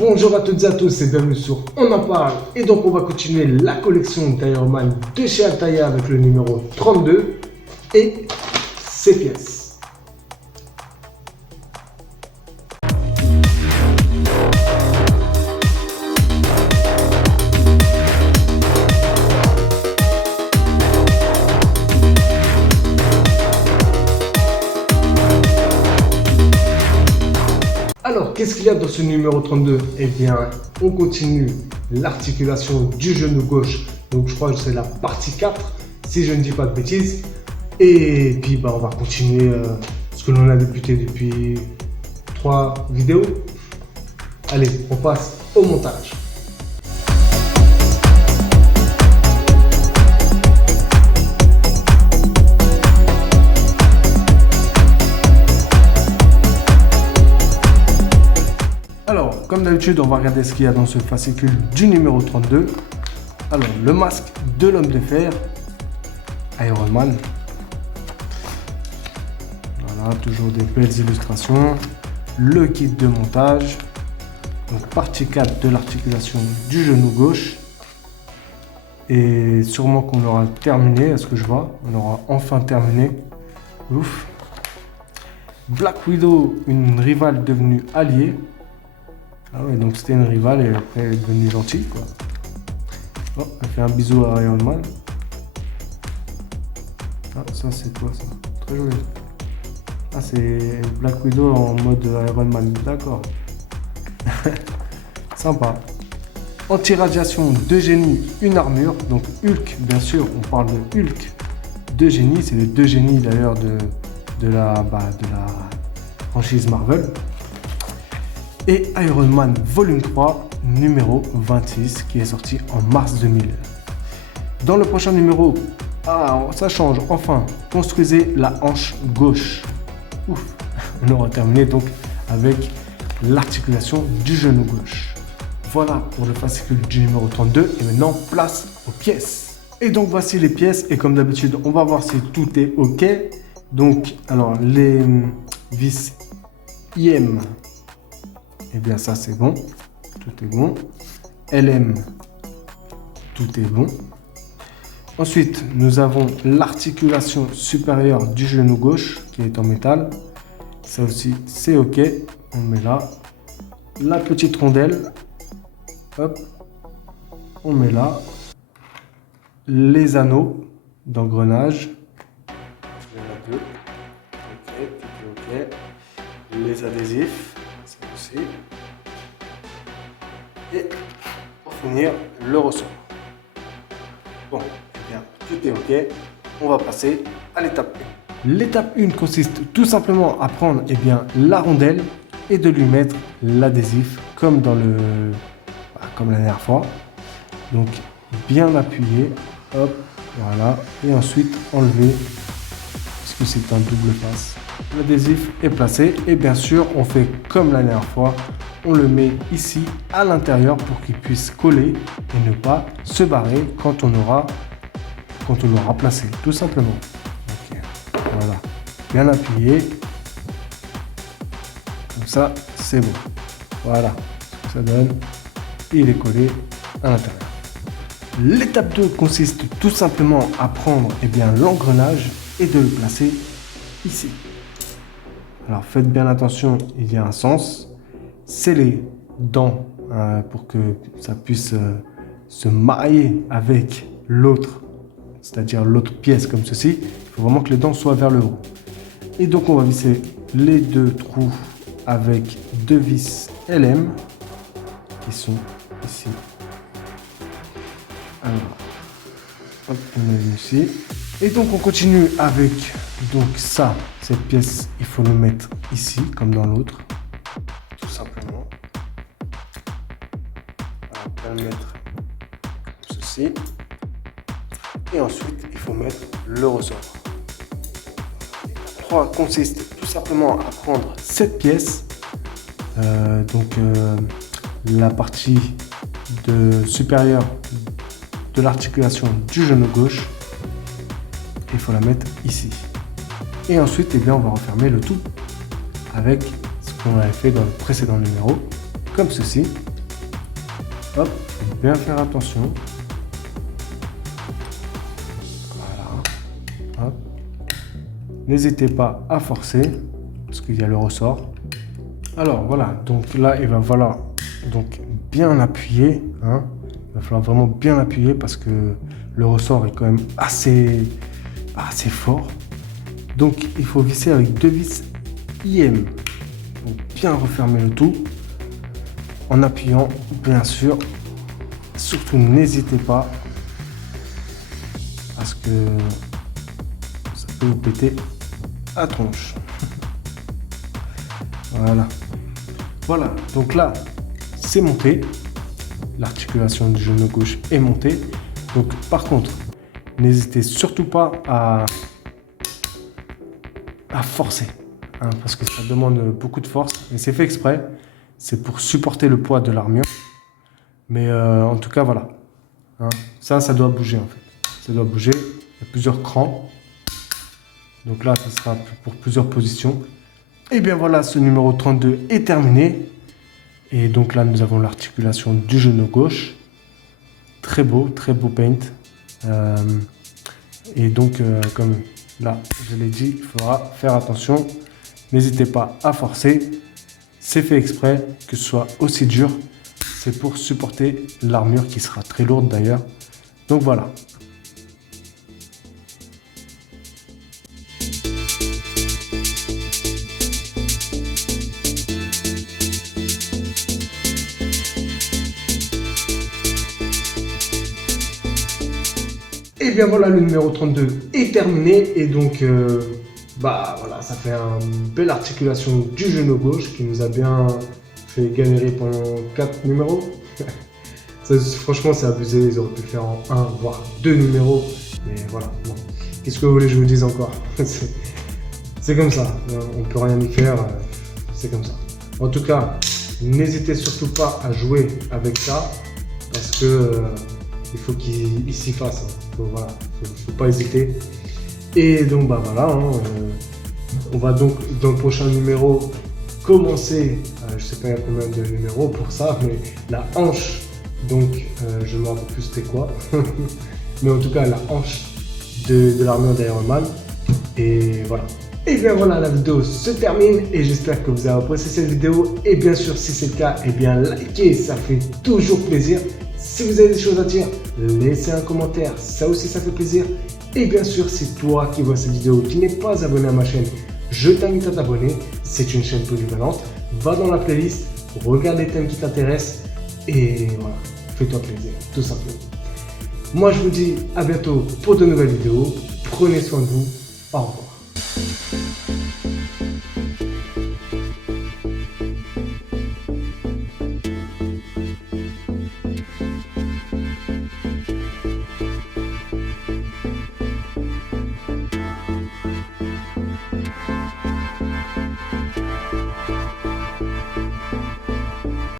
Bonjour à toutes et à tous et bienvenue sur On en parle. Et donc on va continuer la collection d'Ironman de chez Altaïa avec le numéro 32 et ses pièces. Alors, qu'est-ce qu'il y a dans ce numéro 32? Eh bien, on continue l'articulation du genou gauche. Donc, je crois que c'est la partie 4, si je ne dis pas de bêtises. Et puis, on va continuer ce que l'on a débuté depuis 3 vidéos. Allez, on passe au montage. Alors, comme d'habitude, on va regarder ce qu'il y a dans ce fascicule du numéro 32. Alors, le masque de l'homme de fer, Ironman. Voilà, toujours des belles illustrations. Le kit de montage. Donc, partie 4 de l'articulation du genou gauche. Et sûrement qu'on aura terminé, à ce que je vois. On aura enfin terminé. Ouf. Black Widow, une rivale devenue alliée. Ah ouais, donc c'était une rivale et après elle est devenue gentille, quoi. Oh, elle fait un bisou à Iron Man. Ah, ça c'est quoi ça? Très joli. Ah, c'est Black Widow en mode Iron Man, d'accord. Sympa. Anti-radiation de génie, une armure. Donc Hulk, bien sûr, on parle de Hulk de génie. C'est les deux génies d'ailleurs de la franchise Marvel. Et Iron Man Volume 3, numéro 26, qui est sorti en mars 2000. Dans le prochain numéro, ça change, enfin, construisez la hanche gauche. Ouf, on aura terminé donc avec l'articulation du genou gauche. Voilà pour le fascicule du numéro 32, et maintenant place aux pièces. Et donc voici les pièces, et comme d'habitude, on va voir si tout est ok. Donc, alors, les vis IM. Eh bien ça c'est bon, tout est bon. LM, tout est bon. Ensuite, nous avons l'articulation supérieure du genou gauche qui est en métal. Ça aussi c'est ok, on met là. La petite rondelle, hop, on met là. Les anneaux d'engrenage. Il y en a deux. Ok, ok. Les adhésifs. Aussi. Et pour finir, le ressort. Bon, eh bien, tout est ok. On va passer à l'étape 1. L'étape 1 consiste tout simplement à prendre la rondelle et de lui mettre l'adhésif comme comme la dernière fois. Donc, bien appuyer. Hop, voilà. Et ensuite, enlever, puisque c'est un double passe. L'adhésif est placé et bien sûr on fait comme la dernière fois, on le met ici à l'intérieur pour qu'il puisse coller et ne pas se barrer quand on l'aura placé, tout simplement. Okay. Voilà, bien appuyé, comme ça c'est bon. Voilà ce que ça donne, il est collé à l'intérieur. L'étape 2 consiste tout simplement à prendre l'engrenage et de le placer ici. Alors faites bien attention, il y a un sens. Scellez dents pour que ça puisse se marier avec l'autre, c'est-à-dire l'autre pièce comme ceci. Il faut vraiment que les dents soient vers le haut. Et donc on va visser les deux trous avec deux vis LM qui sont ici. Alors, hop, on met ici. Et donc on continue avec cette pièce, il faut le mettre ici comme dans l'autre, tout simplement. On va le mettre comme ceci. Et ensuite il faut mettre le ressort. L'étape 3 consiste tout simplement à prendre cette pièce, la partie supérieure de l'articulation du genou gauche. Il faut la mettre ici. Et ensuite, on va refermer le tout avec ce qu'on avait fait dans le précédent numéro, comme ceci. Hop, faut bien faire attention. Voilà. Hop. N'hésitez pas à forcer, parce qu'il y a le ressort. Alors voilà, donc là, il va falloir donc bien appuyer. Hein. Il va falloir vraiment bien appuyer parce que le ressort est quand même assez fort. Donc il faut visser avec 2 vis IM pour bien refermer le tout. En appuyant, bien sûr. Surtout, n'hésitez pas parce que ça peut vous péter à tronche. Voilà. Voilà, donc là, c'est monté. L'articulation du genou gauche est montée. Donc, par contre, n'hésitez surtout pas à forcer. Hein, parce que ça demande beaucoup de force. Et c'est fait exprès. C'est pour supporter le poids de l'armure. Mais en tout cas, voilà. Hein, ça doit bouger en fait. Ça doit bouger. Il y a plusieurs crans. Donc là, ce sera pour plusieurs positions. Et bien voilà, ce numéro 32 est terminé. Et donc là, nous avons l'articulation du genou gauche. Très beau paint. Et donc, comme là, je l'ai dit, il faudra faire attention. N'hésitez pas à forcer. C'est fait exprès que ce soit aussi dur. C'est pour supporter l'armure qui sera très lourde d'ailleurs. Donc voilà. Et bien voilà, le numéro 32 est terminé. Et donc, voilà, ça fait une belle articulation du genou gauche qui nous a bien fait galérer pendant 4 numéros. Ça, franchement, c'est abusé. Ils auraient pu le faire en 1, voire 2 numéros. Mais voilà, bon. Qu'est-ce que vous voulez que je vous dise encore? C'est comme ça. On peut rien y faire. C'est comme ça. En tout cas, n'hésitez surtout pas à jouer avec ça. Parce que il faut qu'il s'y fasse. Voilà, faut pas hésiter. Et donc, voilà. On va donc, dans le prochain numéro, commencer, je sais pas il y a combien de numéros pour ça, mais la hanche, donc je ne me rappelle plus c'était quoi, mais en tout cas la hanche de l'armure d'Iron Man. Et voilà. Et bien voilà, la vidéo se termine et j'espère que vous avez apprécié cette vidéo. Et bien sûr, si c'est le cas, et bien likez, ça fait toujours plaisir. Si vous avez des choses à dire, laissez un commentaire, ça aussi ça fait plaisir. Et bien sûr, c'est toi qui vois cette vidéo, qui n'est pas abonné à ma chaîne, je t'invite à t'abonner. C'est une chaîne polyvalente. Va dans la playlist, regarde les thèmes qui t'intéressent et voilà, fais-toi plaisir, tout simplement. Moi, je vous dis à bientôt pour de nouvelles vidéos. Prenez soin de vous. Au revoir.